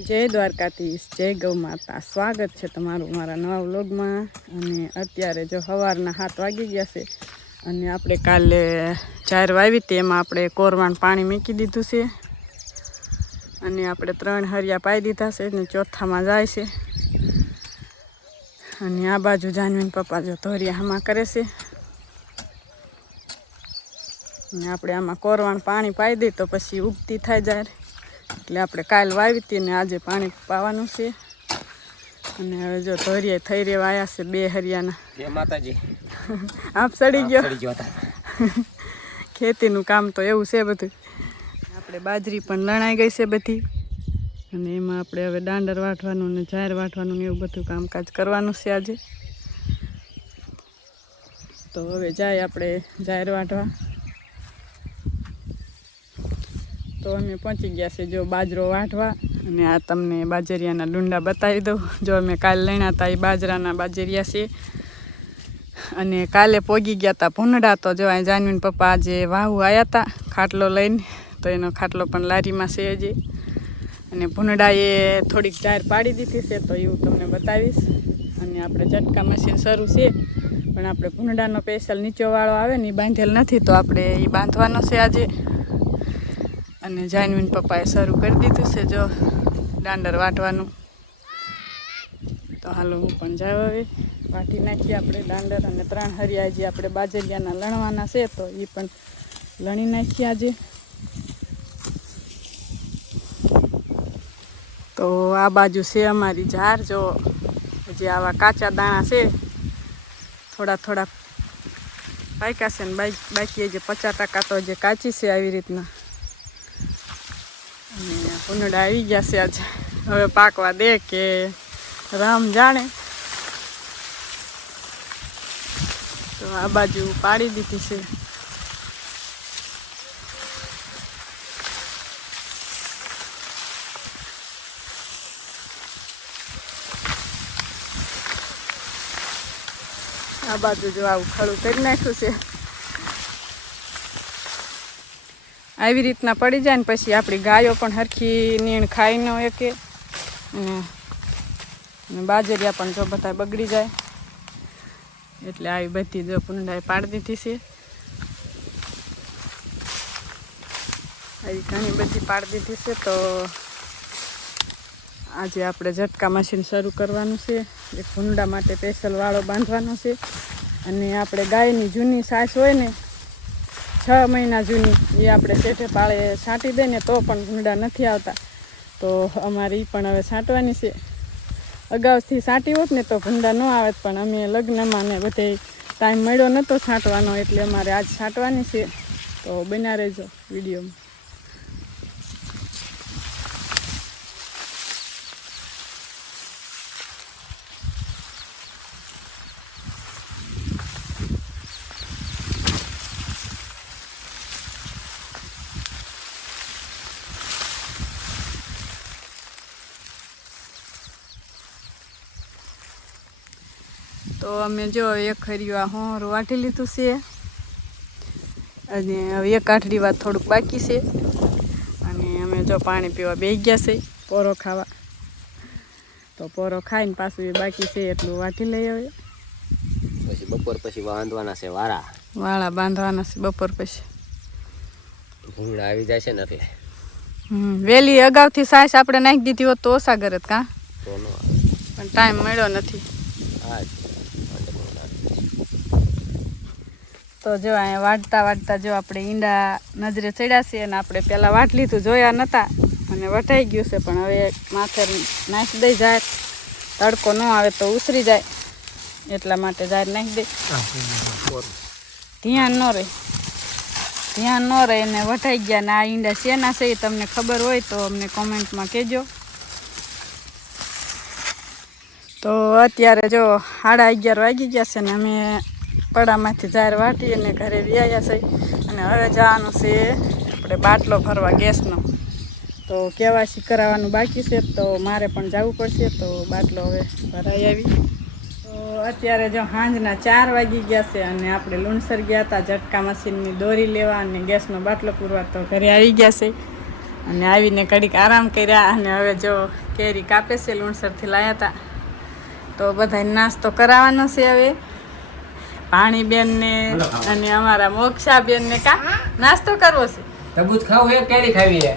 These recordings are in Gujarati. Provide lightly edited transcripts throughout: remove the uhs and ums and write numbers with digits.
જય દ્વારકાધીશ, જય ગૌ માતા. સ્વાગત છે તમારું મારા નવા વ્લોગમાં. અને અત્યારે જો સવારના 7 વાગી ગયા છે અને આપણે કાલે 4 વાવી હતી એમાં આપણે કોરવાણ પાણી મૂકી દીધું છે અને આપણે 3 હરિયા પાઈ દીધા છે અને ચોથામાં જાય છે. અને આ બાજુ જાનવીન પપ્પા જો ધોરિયા હામાં કરે છે અને આપણે આમાં કોરવાણ પાણી પાઈ દઈએ તો પછી ઉગતી થાય જાય. એટલે આપણે કાલ વાવી હતી ને આજે પાણી પાવાનું છે. અને હવે જો ધોરિયા થઈ રહ્યા આવ્યા છે 2 હરિયાના. જય માતાજી. આપ સડી ગયો. ખેતીનું કામ તો એવું છે બધું. આપણે બાજરી પણ લણાઈ ગઈ છે બધી અને એમાં આપણે હવે દાંડર વાટવાનું ને જાર વાટવાનું ને એવું બધું કામકાજ કરવાનું છે આજે. તો હવે જાય આપણે જાર વાટવા. તો અમે પહોંચી ગયા છે જો બાજરો વાટવા. અને આ તમને બાજરિયાના ડુંડા બતાવી દઉં. જો અમે કાલે લણ્યા હતા એ બાજરાના બાજરિયા છે. અને કાલે પોગી ગયા હતા ભૂંડા. તો જો અહીં જાનવીન પપ્પા આજે વાહુ આવ્યા હતા ખાટલો લઈને. તો એનો ખાટલો પણ લારીમાં છે હજી. અને ભૂંડાએ થોડીક જાર પાડી દીધી છે તો એવું તમને બતાવીશ. અને આપણે ઝટકા મશીન શરૂ છે પણ આપણે ભૂંડાનો સ્પેશિયલ નીચોવાળો આવે ને એ બાંધેલ નથી તો આપણે એ બાંધવાનો છે આજે. અને જાનવીન પપ્પાએ શરૂ કરી દીધું છે જો દાંડર વાટવાનું. તો હાલો હું પણ જાવ હવે વાટી નાખીએ આપણે દાંડર. અને 3 હરિયા જે આપણે બાજરિયાના લણવાના છે તો એ પણ લણી નાખીએ આજે. તો આ બાજુ છે અમારી જાર. જો હજી આવા કાચા દાણા છે થોડા થોડા પાક્યા છે ને બાકી જે 50% તો જે કાચી છે આવી રીતના. અને ભૂંડા આવી ગયા છે આજે. હવે પાકવા દે કે રામ જાણે. તો આ બાજુ પાડી દીધી છે. આ બાજુ જો આવું ખડું કરી નાખ્યું છે. આવી રીતના પડી જાય ને પછી આપણી ગાયો પણ હરખી નીણ ખાઈ ન શકે. અને બાજરિયા પણ જો બધા બગડી જાય. એટલે આવી બધી જો ભૂંડાએ પાડી દીધી છે. આવી ઘણી બધી પાડી દીધી છે. તો આજે આપણે ઝટકા મશીન શરૂ કરવાનું છે. એક ભૂંડા માટે સ્પેશિયલ વાળો બાંધવાનો છે. અને આપણે ગાયની જૂની સાસ હોય ને 6 મહિના જૂની એ આપણે શેઠે પાળે છાંટી દઈએ ને તો પણ ભૂંડા નથી આવતા. તો અમારે એ પણ હવે છાંટવાની છે. અગાઉથી છાંટી હોત ને તો ભૂંડા ન આવે પણ અમે લગ્નમાં ને બધે ટાઈમ મળ્યો નહોતો છાંટવાનો એટલે અમારે આજ છાંટવાની છે. તો બના રહેજો વિડીયોમાં. તો અમે જો એક હરિયું આ હોરું વાટી લીધું છે. અને હવે એક આઠડી વાત થોડુંક બાકી છે. અને અમે જો પાણી પીવા બેસી ગયા છે પોરો ખાવા. તો પોરો ખાઈને પાછું એ બાકી છે એટલું વાટી લઈ હવે. પછી બપોર પછી બાંધવાના છે વાળા બાંધવાના છે બપોર પછી. ભૂંડા આવી જાય છે ને એટલે વહેલી અગાઉથી સાસ આપણે નાખી દીધી હોત તો ઓછા કરે કાં તો ન આવે. પણ ટાઈમ મળ્યો નથી. તો જો અહીંયા વાટતા વાટતા જો આપણે ઈંડા નજરે ચડ્યા છે. અને આપણે પહેલાં વાટ લીધું જોયા નહોતા અને વટાઈ ગયું છે. પણ હવે માથે નાખી દઈ જાય તડકો ન આવે તો ઉસરી જાય એટલા માટે જાર નાખી દઈ. ધ્યાન ન રહે ને વટાઈ ગયા. ને આ ઈંડા શેના છે એ તમને ખબર હોય તો અમને કોમેન્ટમાં કહેજો. તો અત્યારે જો 11:30 વાગી ગયા છે ને અમે પડામાંથી જાર વાટી અને ઘરે વ્યાયા છે. અને હવે જવાનું છે આપણે બાટલો ભરવા ગેસનો. તો કેવાયસી કરાવવાનું બાકી છે તો મારે પણ જવું પડશે. તો બાટલો હવે ભરાઈ આવી. તો અત્યારે જો સાંજના 4 વાગી ગયા છે અને આપણે લુણસર ગયા હતા ઝટકા મશીનની દોરી લેવા અને ગેસનો બાટલો પૂરવા. તો ઘરે આવી ગયા છે અને આવીને ઘડીક આરામ કર્યા અને હવે જો કેરી કાપે છે, લુણસરથી લાવ્યા હતા. તો બધાને નાસ્તો કરાવવાનો છે હવે. પાણીબેનને અને અમારા મોક્ષાબેનને કા નાસ્તો કરવો છે. તરબૂચ ખાવું હે કેરી ખાવી હે?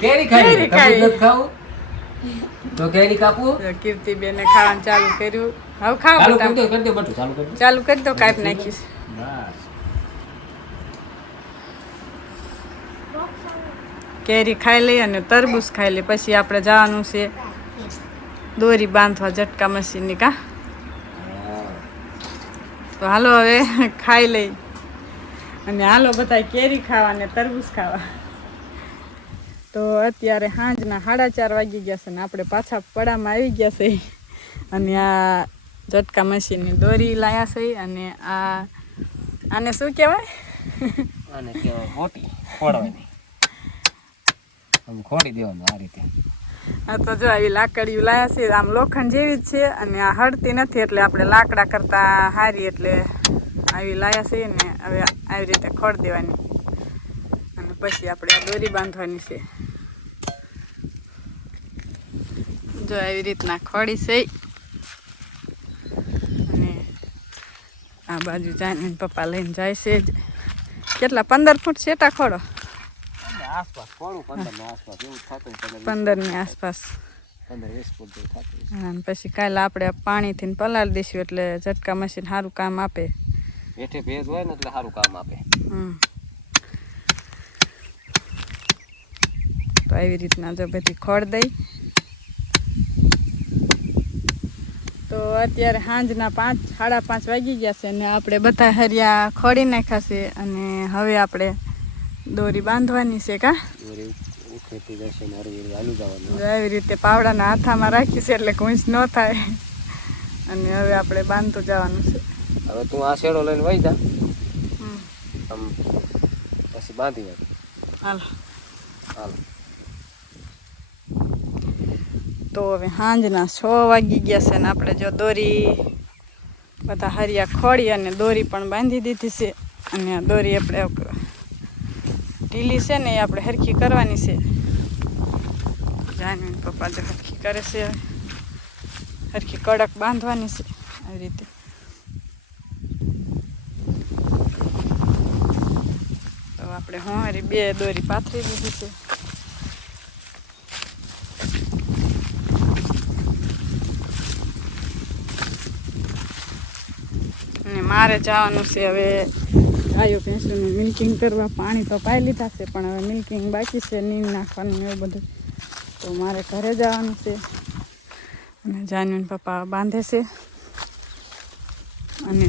કેરી કેરી ખાવી. તરબૂચ નથી ખાવું તો કેરી કાપવું. કીર્તિબેને ખાવાનું ચાલુ કર્યું. હવે ખાવ ચાલુ બટા. કરી દો બટુ ચાલુ કરી દો. ચાલુ કરી દો, કાપી નાખીશ. બસ કેરી ખાઈ લઈ અને તરબૂચ ખાઈ લઈ, પછી આપણે જવાનું છે દોરી બાંધવા ઝટકા મશીનની કા. તો હાલો હવે ખાઈ લઈ અને હાલો બધા કેરી ખાવા ને તરબૂચ ખાવા. તો અત્યારે સાંજના 4:30 વાગી ગયા છે ને આપણે પાછા પડામાં આવી ગયા છે. અને આ ઝટકા મશીનની દોરી લાયા છે અને આને શું કહેવાય? આને કહેવાય ખોટી ખોડવાની. આમ ખોડી દેવાનું આ રીતે. આ તો જો આવી લાકડીઓ લાયા છે, આમ લોખંડ જેવી જ છે અને આ હળતી નથી, એટલે આપણે લાકડા કરતાં સારી એટલે આવી લાયા છે ને હવે આવી રીતે ખોડ દેવાની અને પછી આપણે આ દોરી બાંધવાની છે. જો આવી રીતના ખોડી છે અને આ બાજુ જાય પપ્પા લઈને જાય છે. કેટલા 15 ફૂટ છેટા ખોડો? આસપાસ ખોડું 15 આસપાસ એવું થતું. 15ની આસપાસ. 15-20 ફૂટ જેવું થતું. હા, પછી કાલે આપણે પાણીથી પલાળી દઈશું એટલે ઝટકા મશીન સારું કામ આપે. હેઠે ભેજ હોય ને એટલે સારું કામ આપે. તો આવી રીતના જો બધી ખોડ દઈ. તો અત્યારે સાંજના 5-5:30 વાગી ગયા છે અને આપણે બધા હરિયા ખોડી નાખ્યા છે અને હવે આપણે દોરી બાંધવાની છે કા. આવી રીતે પાવડાના હાથામાં રાખી છે એટલે કુંચ ન થાય અને હવે આપણે બાંધતું જવાનું છે. હવે તું આ શેડો લઈને વહી જા, આમ પછી બાંધી નાખ. હાલો હાલો. તો હવે સાંજના 6 વાગી ગયા છે ને આપણે જો દોરી બધા હરિયા ખોડી અને દોરી પણ બાંધી દીધી છે અને આ દોરી આપણે ઢીલી છે ને એ આપણે હરખી કરવાની છે. જાનવીન પપ્પા જો હરખી કરે છે, હરખી કડક બાંધવાની છે આવી રીતે. તો આપણે હોરી 2 દોરી પાથરી દીધી છે. અને મારે જવાનું છે હવે ગાયો ભેંસોનું મિલ્કિંગ કરવા. પાણી તો પાઈ લીધા છે પણ હવે મિલ્કિંગ બાકી છે, નીમ નાખવાનું એવું બધું. તો મારે ઘરે જવાનું છે અને જાનવીન પપ્પા બાંધે છે અને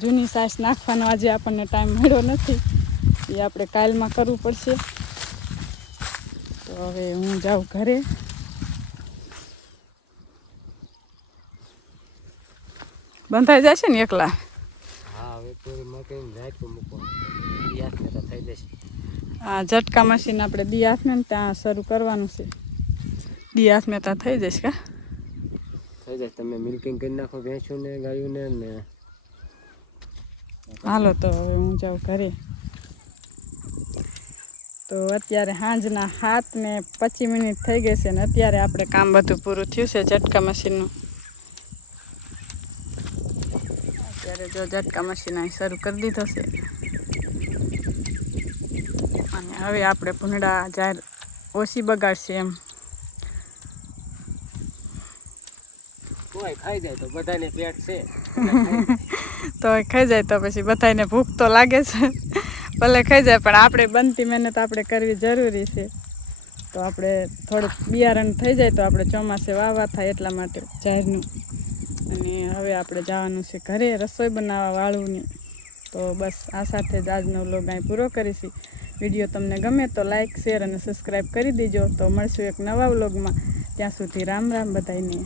જૂની સાસ નાખવાનો આજે આપણને ટાઈમ મળ્યો નથી, એ આપણે કાલમાં કરવું પડશે. તો હવે હું જાઉં ઘરે. બંધાઈ જશે ને એકલા? હા, હવે તો મકઈ નાખ્યું મૂકવાનું યાસને તો થઈ જશે. આ ઝટકા મશીન આપણે દિયાસને ત્યાં શરૂ કરવાનું છે. દિયાસને ત્યાં થઈ જશે કા? થઈ જાય. તમે મિલ્કિંગ કરી નાખો ભેંસુને ગાયોને ને. હાલો તો હવે હું જાઉં ઘરે. તો અત્યારે સાંજના 7:25 થઈ ગઈ છે ને અત્યારે આપણે કામ બધું પૂરું થયું છે ઝટકા મશીનનું. અત્યારે જો ઝટકા મશીન અહીં શરૂ કરી દીધો છે અને હવે આપણે ભૂંડા જાર ઓછી બગાડશે એમ. કોઈ ખાઈ જાય તો બધાને પેટ છે. તો ખાઈ જાય તો પછી બધાને ભૂખ તો લાગે છે, ભલે ખાઈ જાય પણ આપણે બનતી મહેનત આપણે કરવી જરૂરી છે. તો આપણે થોડુંક બિયારણ થઈ જાય તો આપણે ચોમાસે વાવવા થાય એટલા માટે જાહેરનું. અને હવે આપણે જવાનું છે ઘરે રસોઈ બનાવવા વાળુંની. તો બસ આ સાથે જ આજનો વ્લોગ અહીં પૂરો કરીશું. વિડીયો તમને ગમે તો લાઇક, શેર અને સબસ્ક્રાઈબ કરી દેજો. તો મળશું એક નવા વ્લોગમાં. ત્યાં સુધી રામ રામ બધાયને.